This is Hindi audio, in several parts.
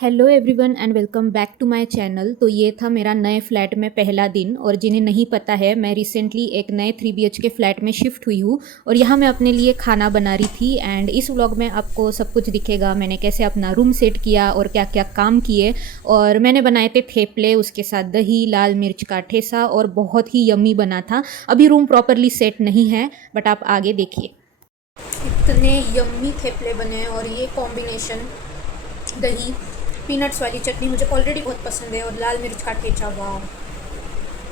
Hello everyone and welcome back to my channel. तो ये था मेरा नए फ्लैट में पहला दिन। और जिन्हें नहीं पता है, मैं रिसेंटली एक नए 3 BHK फ्लैट में शिफ्ट हुई हूँ और यहाँ मैं अपने लिए खाना बना रही थी। एंड इस व्लॉग में आपको सब कुछ दिखेगा, मैंने कैसे अपना रूम सेट किया और क्या क्या काम किए। और मैंने बनाए थे थेपले, उसके साथ दही, लाल मिर्च का ठेसा, और बहुत ही यम्मी बना था। अभी रूम प्रॉपरली सेट नहीं है, बट आप आगे देखिए। इतने यम्मी थेपले बने। और ये कॉम्बिनेशन दही, पीनट्स वाली चटनी मुझे ऑलरेडी बहुत पसंद है, और लाल मिर्च का ठेचा, वाह,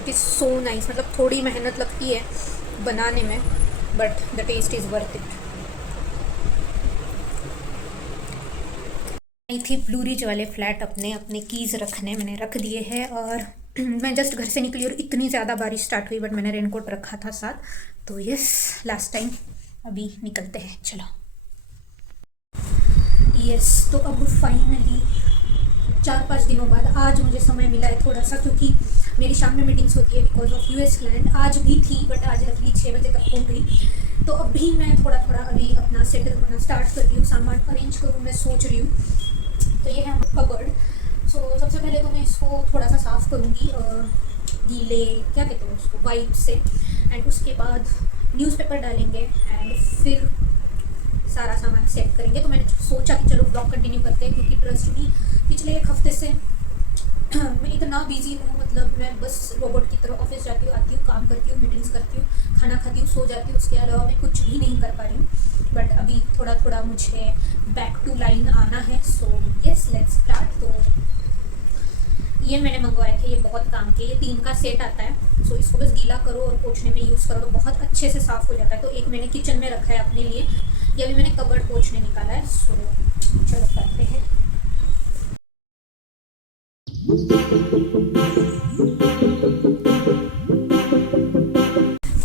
इट इज़ सो नाइस। मतलब थोड़ी मेहनत लगती है बनाने में, but the test is worth it. आई थी ब्लू रिज वाले फ्लैट अपने अपने कीज़ रखने, मैंने रख दिए हैं। और मैं जस्ट घर से निकली और इतनी ज़्यादा बारिश स्टार्ट हुई, बट मैंने रेनकोट रखा था साथ। तो यस, लास्ट टाइम, अभी निकलते हैं, चलो। यस, तो अब फाइनली 4-5 दिनों बाद आज मुझे समय मिला है थोड़ा सा, क्योंकि मेरी शाम में मीटिंग्स होती है बिकॉज ऑफ यूएस क्लाइंट। आज भी थी, बट आज रखली 6 बजे तक हो गई। तो अभी मैं थोड़ा थोड़ा अभी अपना सेटल होना स्टार्ट कर रही हूँ, सामान अरेंज करूँ मैं सोच रही हूँ। तो ये है कबर्ड। सो सबसे पहले तो मैं इसको थोड़ा सा साफ़ करूँगी गीले, क्या कहते हैं उसको, वाइप से। एंड उसके बाद न्यूज़पेपर डालेंगे एंड फिर सारा सामान सेट करेंगे। तो मैंने सोचा कि चलो ब्लॉग कंटिन्यू करते हैं, क्योंकि ट्रस्ट मी, पिछले एक हफ्ते से मैं इतना बिजी हूँ। मतलब मैं बस रोबोट की तरह ऑफिस जाती हूँ, आती हूँ, काम करती हूँ, मीटिंग्स करती हूँ, खाना खाती हूँ, सो जाती हूँ। उसके अलावा मैं कुछ भी नहीं कर पा रही हूँ। बट अभी थोड़ा थोड़ा मुझे बैक टू लाइन आना है। So yes, let's start. तो ये मैंने मंगवाए थे, ये बहुत काम के, ये 3 का सेट आता है। सो इसको बस गीला करो और पोंछने में यूज़ करो तो बहुत अच्छे से साफ़ हो जाता है। तो एक मैंने किचन में रखा है अपने लिए, ये अभी मैंने कबर्ड पोंछने निकाला है। सो चलो करते हैं।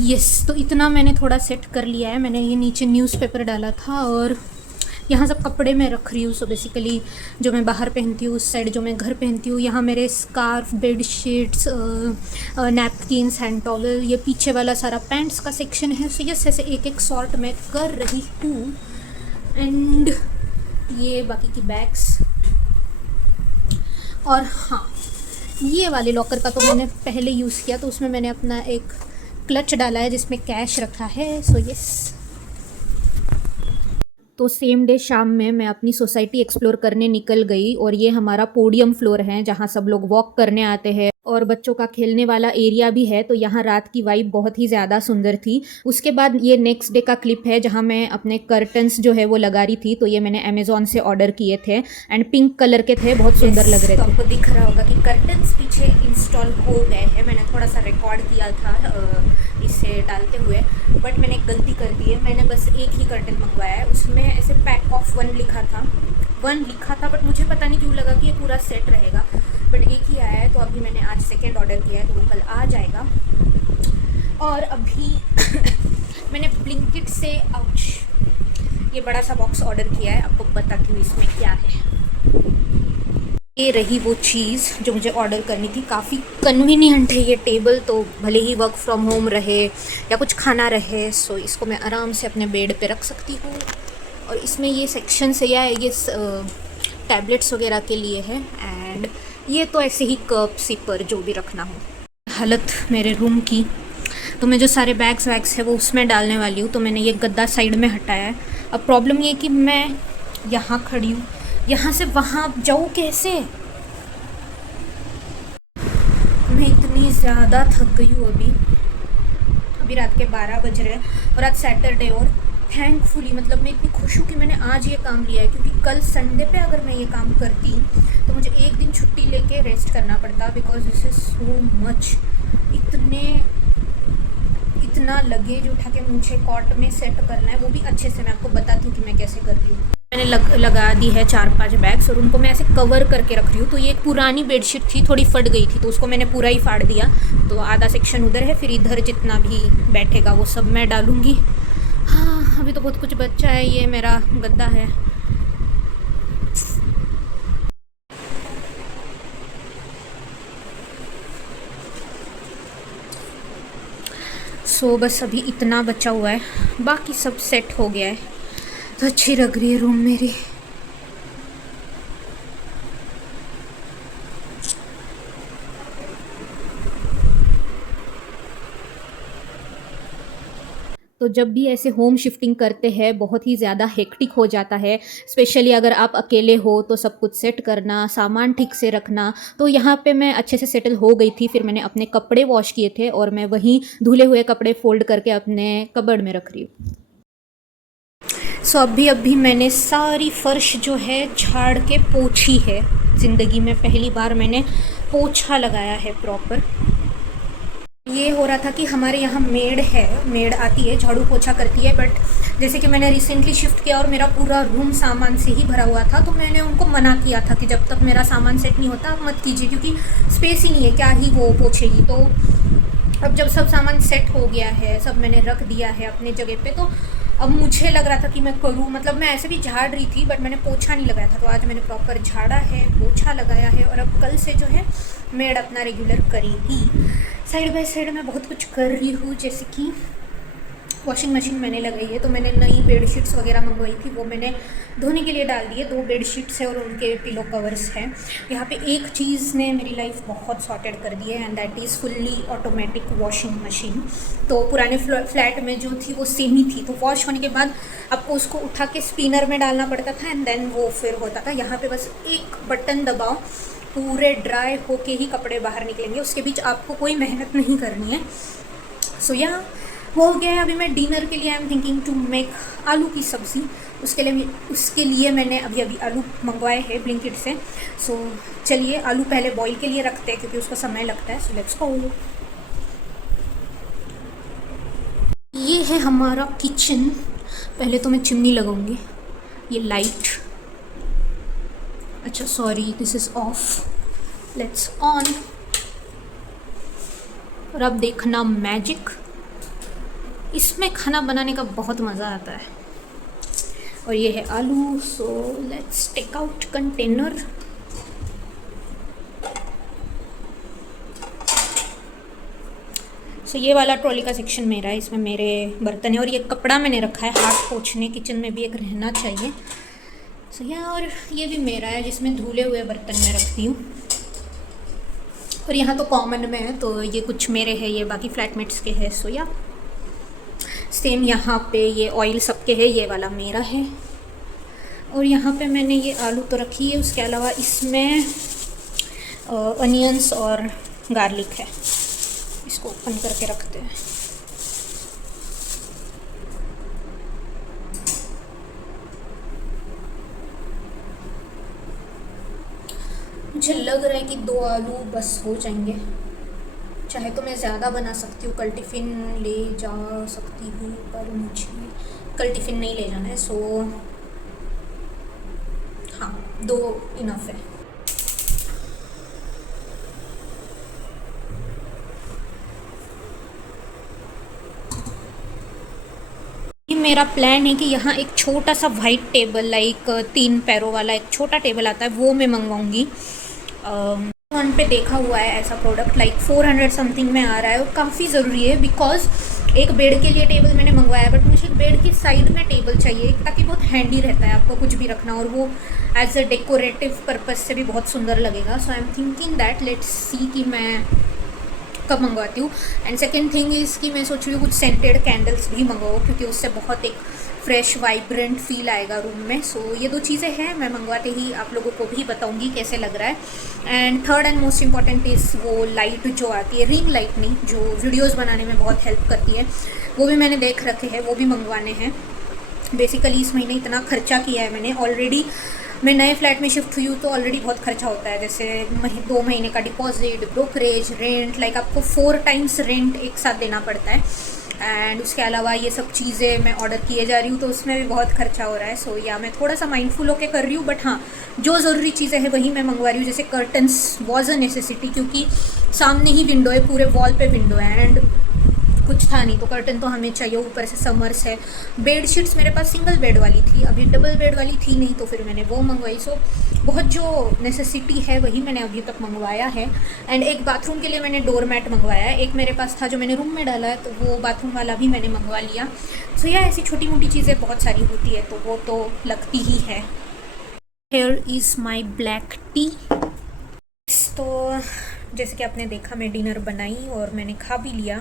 यस, तो इतना मैंने थोड़ा सेट कर लिया है। मैंने ये नीचे न्यूज़पेपर डाला था और यहाँ सब कपड़े मैं रख रही हूँ। सो बेसिकली जो मैं बाहर पहनती हूँ, उस साइड जो मैं घर पहनती हूँ, यहाँ मेरे scarf, bed sheets, napkins, hand towel, ये पीछे वाला सारा पैंट्स का सेक्शन है। सो यस, ऐसे एक एक सॉर्ट मैं कर रही हूँ। एंड ये बाकी की बैग्स। और हाँ, ये वाले लॉकर का तो मैंने पहले यूज़ किया, तो उसमें मैंने अपना एक क्लच डाला है जिसमें कैश रखा है। So yes. तो सेम डे शाम में मैं अपनी सोसाइटी एक्सप्लोर करने निकल गई, और ये हमारा पोडियम फ्लोर है जहाँ सब लोग वॉक करने आते हैं, और बच्चों का खेलने वाला एरिया भी है। तो यहाँ रात की वाइब बहुत ही ज़्यादा सुंदर थी। उसके बाद ये नेक्स्ट डे का क्लिप है जहाँ मैं अपने कर्टन्स जो है वो लगा रही थी। तो ये मैंने अमेज़ॉन से ऑर्डर किए थे एंड पिंक कलर के थे, बहुत सुंदर लग रहे थे। तो आपको दिख रहा होगा कि कर्टन्स पीछे इंस्टॉल हो गए हैं। मैंने थोड़ा सा रिकॉर्ड किया था इसे डालते हुए, बट मैंने एक गलती कर दी है। मैंने बस एक ही कर्टन मंगवाया है, उसमें ऐसे पैक ऑफ 1 लिखा था, बट मुझे पता नहीं क्यों लगा कि ये पूरा सेट रहेगा, बट एक ही आया है। तो अभी मैंने आज सेकंड ऑर्डर किया है, तो वो कल आ जाएगा। और अभी मैंने ब्लिंकिट से ये बड़ा सा बॉक्स ऑर्डर किया है, आपको बताती हूँ इसमें क्या है। ये रही वो चीज़ जो मुझे ऑर्डर करनी थी। काफ़ी कन्वीनियंट है ये टेबल, तो भले ही वर्क फ्रॉम होम रहे या कुछ खाना रहे, सो इसको मैं आराम से अपने बेड पे रख सकती हूँ। और इसमें ये सेक्शन से या ये टैबलेट्स वगैरह के लिए है। एंड ये तो ऐसे ही कप, सिपर, जो भी रखना हो। हालत मेरे रूम की, तो मैं जो सारे बैग्स वैग्स है वो उसमें डालने वाली हूँ। तो मैंने ये गद्दा साइड में हटाया है। अब प्रॉब्लम ये कि मैं यहाँ खड़ी हूँ, यहाँ से वहाँ जाऊँ कैसे? मैं इतनी ज़्यादा थक गई हूँ अभी रात के 12 बज रहे हैं, और आज सैटरडे। और थैंकफुली, मतलब मैं इतनी खुश हूँ कि मैंने आज ये काम लिया है, क्योंकि कल संडे पे अगर मैं ये काम करती तो मुझे एक दिन छुट्टी लेके रेस्ट करना पड़ता, because this is so much. इतना लगेज उठा के मुझे कॉट में सेट करना है, वो भी अच्छे से। मैं आपको बताती हूँ कि मैं कैसे कर रही हूँ। मैंने लगा दी है 4-5 बैग्स, और उनको मैं ऐसे कवर करके रख रही हूँ। तो ये एक पुरानी बेडशीट थी, थोड़ी फट गई थी, तो उसको मैंने पूरा ही फाड़ दिया। तो आधा सेक्शन उधर है, फिर इधर जितना भी बैठेगा वो सब मैं डालूँगी। हाँ, अभी तो बहुत कुछ बचा है। ये मेरा गद्दा है। सो बस अभी इतना बचा हुआ है, बाकी सब सेट हो गया है। तो अच्छी लग रही है रूम मेरी। तो जब भी ऐसे होम शिफ्टिंग करते हैं बहुत ही ज़्यादा हेक्टिक हो जाता है, स्पेशली अगर आप अकेले हो तो सब कुछ सेट करना, सामान ठीक से रखना। तो यहाँ पे मैं अच्छे से सेटल हो गई थी, फिर मैंने अपने कपड़े वॉश किए थे और मैं वहीं धुले हुए कपड़े फ़ोल्ड करके अपने कबर्ड में रख रही हूँ। सो अभी अभी मैंने सारी फ़र्श जो है झाड़ के पोंछी है। ज़िंदगी में पहली बार मैंने पोछा लगाया है प्रॉपर। ये हो रहा था कि हमारे यहाँ मेड है, मेड आती है, झाड़ू पोछा करती है, बट जैसे कि मैंने रिसेंटली शिफ्ट किया और मेरा पूरा रूम सामान से ही भरा हुआ था, तो मैंने उनको मना किया था कि जब तक मेरा सामान सेट नहीं होता आप मत कीजिए, क्योंकि स्पेस ही नहीं है, क्या ही वो पोछेगी। तो अब जब सब सामान सेट हो गया है, सब मैंने रख दिया है अपने जगह पे, तो अब मुझे लग रहा था कि मैं करूँ, मतलब मैं ऐसे भी झाड़ रही थी बट मैंने पोछा नहीं लगाया था। तो आज मैंने प्रॉपर झाड़ा है, पोछा लगाया है और अब कल से जो है मेड अपना रेगुलर करेगी। साइड बाय साइड मैं बहुत कुछ कर रही हूँ, जैसे कि वॉशिंग मशीन मैंने लगाई है, तो मैंने नई बेडशीट्स वगैरह मंगवाई थी, वो मैंने धोने के लिए डाल दी है। 2 बेडशीट्स है और उनके पिलो कवर्स हैं। यहाँ पे एक चीज़ ने मेरी लाइफ बहुत सॉर्टेड कर दी है and that is fully automatic washing machine. तो पुराने फ्लैट में जो थी वो सेम ही थी, तो वॉश होने के बाद आपको उसको उठा के स्पिनर में डालना पड़ता था एंड देन वो फिर होता था। यहाँ पर बस एक बटन दबाओ, पूरे ड्राई होके ही कपड़े बाहर निकलेंगे, उसके बीच आपको कोई मेहनत नहीं करनी है। सो यहाँ हो गया है। अभी मैं डिनर के लिए I am thinking to make आलू की सब्ज़ी। उसके लिए मैंने अभी आलू मंगवाए हैं ब्लिंकिट से। सो चलिए आलू पहले बॉईल के लिए रखते हैं क्योंकि उसका समय लगता है। So let's go. ये है हमारा किचन। पहले तो मैं चिमनी लगाऊंगी, ये लाइट, अच्छा sorry this is of, let's on. और अब देखना मैजिक, इसमें खाना बनाने का बहुत मज़ा आता है। और ये है आलू। So let's take out container. So ये वाला ट्रॉली का सेक्शन मेरा है, इसमें मेरे बर्तन है और ये कपड़ा मैंने रखा है हाथ पोंछने, किचन में भी एक रहना चाहिए। सो यहाँ और ये भी मेरा है जिसमें धुले हुए बर्तन मैं रखती हूँ। और यहाँ तो कॉमन में है, तो ये कुछ मेरे हैं, ये बाकी फ्लैटमेट्स के हैं। सो या सेम यहाँ पे ये ऑयल सबके है, ये वाला मेरा है। और यहाँ पे मैंने ये आलू तो रखी है, उसके अलावा इसमें अनियंस और गार्लिक है। इसको ओपन करके रखते हैं। मुझे लग रहा है कि 2 आलू बस हो जाएंगे, चाहे तो मैं ज़्यादा बना सकती हूँ, कल टिफ़िन ले जा सकती हूँ, पर मुझे कल टिफ़िन नहीं ले जाना है। सो हाँ 2 इनफ है। मेरा प्लान है कि यहाँ एक छोटा सा वाइट टेबल, लाइक 3 पैरों वाला एक छोटा टेबल आता है, वो मैं मंगवाऊँगी। वन पे देखा हुआ है ऐसा प्रोडक्ट, लाइक 400 समथिंग में आ रहा है और काफ़ी ज़रूरी है बिकॉज एक बेड के लिए टेबल मैंने मंगवाया है, बट मुझे बेड के साइड में टेबल चाहिए ताकि बहुत हैंडी रहता है आपको कुछ भी रखना, और वो एज अ डेकोरेटिव पर्पज़ से भी बहुत सुंदर लगेगा। So I am thinking that let's see कि मैं कब मंगवाती हूँ। एंड सेकेंड थिंग इज़ कि मैं सोच रही हूँ कुछ सेंटेड कैंडल्स भी मंगवाऊँ क्योंकि उससे बहुत एक फ्रेश वाइब्रेंट फील आएगा रूम में। सो ये 2 चीज़ें हैं, मैं मंगवाते ही आप लोगों को भी बताऊंगी कैसे लग रहा है। And third and most important is वो लाइट जो आती है, रिंग लाइट नहीं, जो वीडियोज़ बनाने में बहुत हेल्प करती है, वो भी मैंने देख रखे हैं, वो भी मंगवाने हैं। बेसिकली इस महीने इतना खर्चा किया है मैंने ऑलरेडी, मैं नए फ्लैट में शिफ्ट हुई हूँ तो ऑलरेडी बहुत खर्चा होता है, जैसे 2 महीने का डिपॉजिट, ब्रोकरेज, रेंट, लाइक आपको 4 टाइम्स रेंट एक साथ देना पड़ता है। एंड उसके अलावा ये सब चीज़ें मैं ऑर्डर किए जा रही हूँ तो उसमें भी बहुत खर्चा हो रहा है। सो या मैं थोड़ा सा माइंडफुल होकर कर रही हूँ, बट हाँ जो ज़रूरी चीज़ें हैं वही मैं मंगवा रही हूँ। जैसे कर्टन्स वॉज अ नेसेसिटी क्योंकि सामने ही विंडो है, पूरे वॉल पे विंडो है एंड कुछ था नहीं तो कर्टन तो हमें चाहिए, ऊपर से समर्स है। बेडशीट्स मेरे पास सिंगल बेड वाली थी, अभी डबल बेड वाली थी नहीं, तो फिर मैंने वो मंगवाई। सो बहुत जो नेसेसिटी है वही मैंने अभी तक मंगवाया है। एंड एक बाथरूम के लिए मैंने डोर मैट मंगवाया है, एक मेरे पास था जो मैंने रूम में डाला है, तो वो बाथरूम वाला भी मैंने मंगवा लिया। सो यह ऐसी छोटी मोटी चीज़ें बहुत सारी होती है तो वो तो लगती ही है। Here is my black T. तो जैसे कि आपने देखा मैं डिनर बनाई और मैंने खा भी लिया।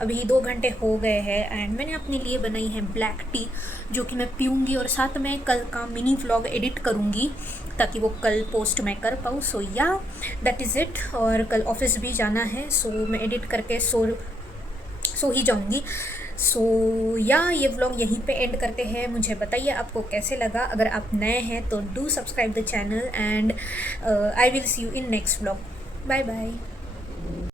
अभी 2 घंटे हो गए हैं एंड मैंने अपने लिए बनाई है ब्लैक टी, जो कि मैं पीऊँगी और साथ में कल का मिनी व्लॉग एडिट करूँगी ताकि वो कल पोस्ट मैं कर पाऊँ। सो या दैट इज़ इट। और कल ऑफिस भी जाना है, सो मैं एडिट करके सो ही जाऊँगी। सो या ये व्लॉग यहीं पे एंड करते हैं। मुझे बताइए आपको कैसे लगा। अगर आप नए हैं तो do subscribe the channel and I will see you in next vlog. Bye bye.